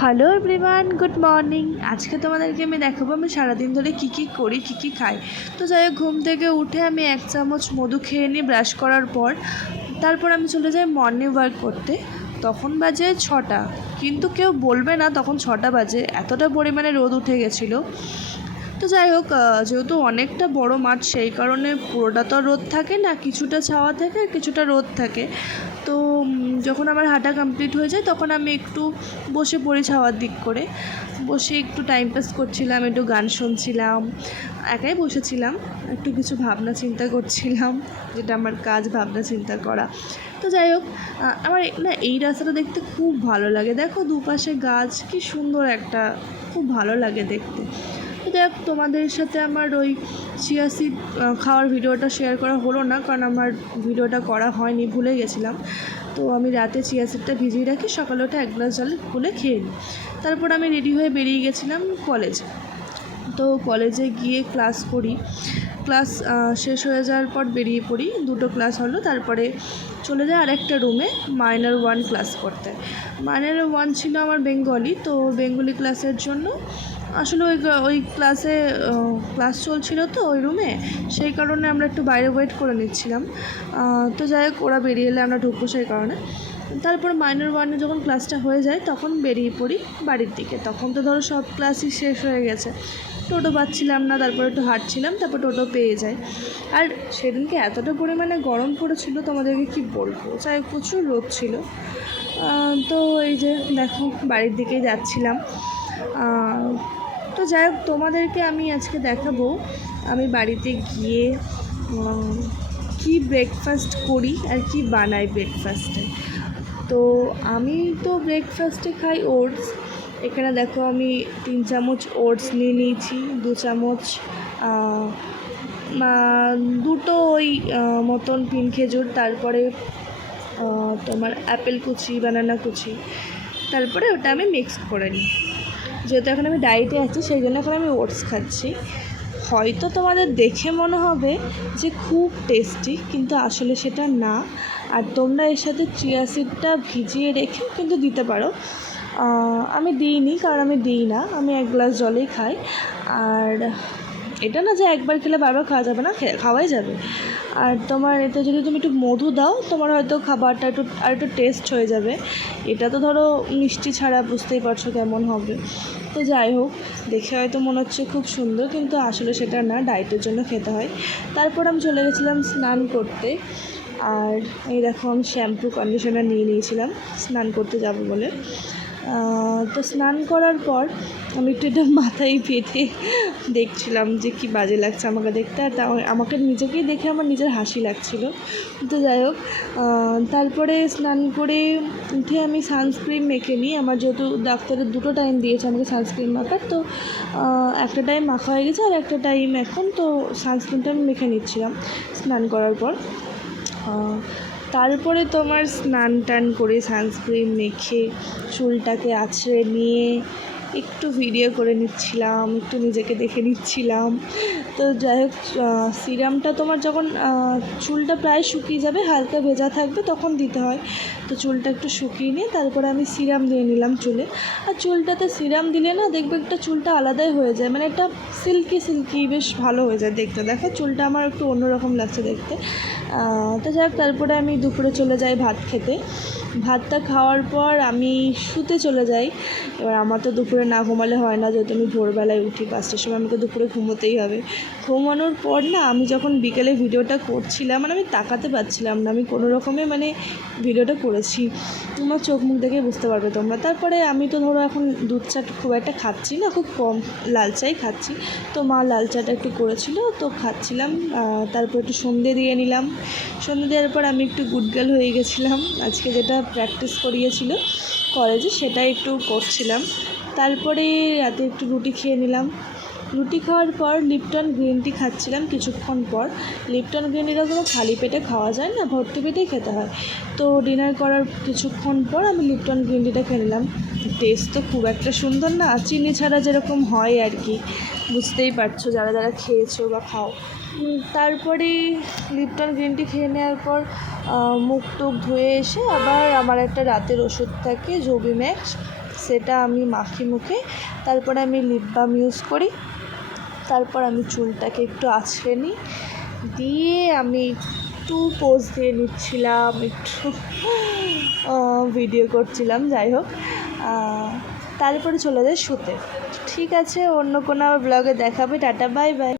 Hello everyone good morning আজকে তোমাদেরকে আমি দেখাবো আমি সারাদিন ধরে কী কী করি, কী কী খাই। তো যাই হোক, ঘুম থেকে উঠে আমি এক চামচ মধু খেয়ে নিই ব্রাশ করার পর। তারপর আমি চলে যাই মর্নিং ওয়াক করতে। তখন বাজে ছটা। কিন্তু কেউ বলবে না, তখন ছটা বাজে। এতটা পরিমাণে রোদ উঠে গেছিল। তো যাই হোক যেহেতু অনেকটা বড় মাঠ, সেই কারণে পুরোটা তো রোদ থাকে না, কিছুটা ছাওয়া থাকে কিছুটা রোদ থাকে। তো যখন আমার হাঁটা কমপ্লিট হয়ে যায়, তখন আমি একটু বসে পড়ি ছাওয়ার দিক করে। বসে একটু টাইম পাস করছিলাম, একটু গান শুনছিলাম, একাই বসেছিলাম, একটু কিছু ভাবনা চিন্তা করছিলাম, যেটা আমার কাজ, ভাবনা চিন্তা করা। তো যাই হোক আমার না এই রাস্তাটা দেখতে খুব ভালো লাগে। দেখো দুপাশে গাছ, কি সুন্দর একটা, খুব ভালো লাগে দেখতে। তো যাই তোমাদের সাথে আমার ওই চিয়া সিড খাওয়ার ভিডিওটা শেয়ার করা হলো না, কারণ আমার ভিডিওটা করা হয়নি, ভুলে গেছিলাম। তো আমি রাতে চিয়া সিডটা ভিজিয়ে রাখি, সকালে ওটা এক গ্লাস জলে খুলে খেয়ে নিই। তারপর আমি রেডি হয়ে বেরিয়ে গেছিলাম কলেজে তো কলেজে গিয়ে ক্লাস করি। ক্লাস শেষ হয়ে যাওয়ার পর বেরিয়ে পড়ি, দুটো ক্লাস হলো, তারপরে চলে যায় আরেকটা রুমে মাইনার ওয়ান ক্লাস করতে। মাইনার ওয়ান ছিল আমার বেঙ্গলি তো বেঙ্গলি ক্লাসের জন্য আসলে ওই ওই ক্লাসে ক্লাস চলছিল তো ওই রুমে সেই কারণে আমরা একটু বাইরে ওয়েট করে নিচ্ছিলাম। তো যাই হোক, ওরা বেরিয়ে এলে আমরা ঢুকবো সেই কারণে। তারপর মাইনর ওয়ানে যখন ক্লাসটা হয়ে যায়, তখন বেরিয়ে পড়ি বাড়ির দিকে। তখন তো ধরো সব ক্লাসই শেষ হয়ে গেছে। টোটো পাচ্ছিলাম না, তারপর একটু হাঁটছিলাম, তারপর টোটো পেয়ে যাই। আর সেদিনকে এতটা পরিমাণে গরম পড়েছিল, তোমাদেরকে কি বলব? চাই প্রচুর রোদ ছিল। তো এই যে দেখো, বাড়ির দিকেই যাচ্ছিলাম। তো যাই হোক, তোমাদেরকে আমি আজকে দেখাবো। আমি বাড়িতে গিয়ে কি ব্রেকফাস্ট করি আর কি বানাই ব্রেকফাস্টে তো আমি তো ব্রেকফাস্টে খাই ওটস এখানে দেখো আমি তিন চামচ ওটস নিয়ে নিয়েছি, দু চামচ দুটো ওই মতন পিন খেজুর, তারপরে তোমার অ্যাপেল কুচি বানানা কুচি, তারপরে ওটা আমি মিক্স করে নিই। যেহেতু এখন আমি ডায়েটে আছি, সেই জন্য এখন আমি ওটস খাচ্ছি। হয়তো তোমাদের দেখে মনে হবে যে খুব টেস্টি, কিন্তু আসলে সেটা না। আর তোমরা এর সাথে চিয়া সিডটা ভিজিয়ে রেখে কিন্তু দিতে পারো। আমি দিইনি, কারণ আমি দিই না। আমি এক গ্লাস জলেই খাই। আর এটা না যে একবার খেলে বারবার খাওয়া যাবে না খাওয়াই যাবে। আর তোমার এতে যদি তুমি একটু মধু দাও, তোমার হয়তো খাবারটা একটু, আর একটু টেস্ট হয়ে যাবে। এটা তো ধরো মিষ্টি ছাড়া বুঝতেই পারছ কেমন হবে। তো যাই হোক, দেখে হয়তো মনে হচ্ছে খুব সুন্দর, কিন্তু আসলে সেটা না ডায়েটের জন্য খেতে হয়। তারপর আমি চলে গেছিলাম স্নান করতে। আর এই দেখো আমি শ্যাম্পু কন্ডিশনার নিয়ে নিয়েছিলাম, স্নান করতে যাব বলে। তো স্নান করার পর আমি একটু এটা মাথায় বেঁধে দেখছিলাম যে কি বাজে লাগছে আমাকে দেখতে। আর তা আমাকে নিজেকেই দেখে আমার নিজের হাসি লাগছিল। তো যাই হোক তারপরে স্নান করে উঠে আমি সানস্ক্রিন মেখে নিই। আমার যেহেতু ডাক্তারের দুটো টাইম দিয়েছে আমাকে সানস্ক্রিন মাখার, তো একটা টাইম মাখা হয়ে গেছে আর একটা টাইম এখন তো সানস্ক্রিনটা আমি মেখে নিচ্ছিলাম স্নান করার পর। তারপরে তোমার স্নান টান করে সানস্ক্রিন মেখে চুলটাকে আছড়ে নিয়ে একটু ভিডিও করে নিচ্ছিলাম, একটু নিজেকে দেখে নিচ্ছিলাম। তো যাই হোক সিরামটা তোমার যখন চুলটা প্রায় শুকিয়ে যাবে, হালকা ভেজা থাকবে, তখন দিতে হয়। তো চুলটা একটু শুকিয়ে নিয়ে তারপরে আমি সিরাম দিয়ে নিলাম চুলে। আর চুলটাতে সিরাম দিলে না, দেখবে একটা চুলটা আলাদাই হয়ে যায়। মানে একটা সিল্কি সিল্কি বেশ ভালো হয়ে যায় দেখতে। দেখো, চুলটা আমার একটু অন্যরকম লাগছে দেখতে। তো যাই হোক, তারপরে আমি দুপুরে চলে যাই ভাত খেতে। ভাতটা খাওয়ার পর আমি শুতে চলে যাই। এবার আমার তো দুপুরে না ঘুমালে হয় না, যেহেতু আমি ভোরবেলায় উঠি, পাঁচটার সময় আমাকে দুপুরে ঘুমোতেই হবে। ঘুমানোর পর না, আমি যখন বিকেলে ভিডিওটা করছিলাম মানে আমি তাকাতে পারছিলাম না, আমি কোনো রকমে মানে ভিডিওটা করেছি। তোমার চোখ মুখ দেখে বুঝতে পারবে তোমরা। তারপরে আমি তো ধরো এখন দুধ চা খুব একটা খাচ্ছি না, খুব কম লাল চাই খাচ্ছি। তো মা লাল চাটা একটু করেছিল, তো খাচ্ছিলাম তারপর একটু সন্ধে দিয়ে নিলাম। সন্ধে দেওয়ার পর আমি একটু গুড গার্ল হয়ে গেছিলাম। আজকে যেটা প্র্যাকটিস করিয়েছিল কলেজে সেটাই একটু করছিলাম। তারপরে রাতে একটু রুটি খেয়ে নিলাম। রুটি খাওয়ার পর লিপটন গ্রিন টি খাচ্ছিলাম কিছুক্ষণ পর। লিপটন গ্রিন টিটা কোনো খালি পেটে খাওয়া যায় না, ভর্তি পেটেই খেতে হয়। তো ডিনার করার কিছুক্ষণ পর আমি লিপটন গ্রিন টিটা খেয়ে নিলাম। টেস্ট তো খুব একটা সুন্দর না চিনি ছাড়া যেরকম হয় আর কি, বুঝতেই পারছ যারা যারা খেয়েছো বা খাও। তারপরে লিপটন গ্রিন টি খেয়ে নেওয়ার পর মুখ টুক ধুয়ে এসে আবার আমার একটা রাতের ওষুধ থাকে জবি ম্যাক্স সেটা আমি মাখি মুখে, তারপরে আমি লিপ বাম ইউজ করি, তারপর আমি চুলটাকে একটু আছড়ে নিই, দিয়ে আমি একটু পোজ দিয়ে নিচ্ছিলাম, একটু ভিডিও করছিলাম, যাই হোক তারপরে চলে যায় শুতে। ঠিক আছে, অন্য কোনো আবার ব্লগে দেখাবে, টাটা বাই বাই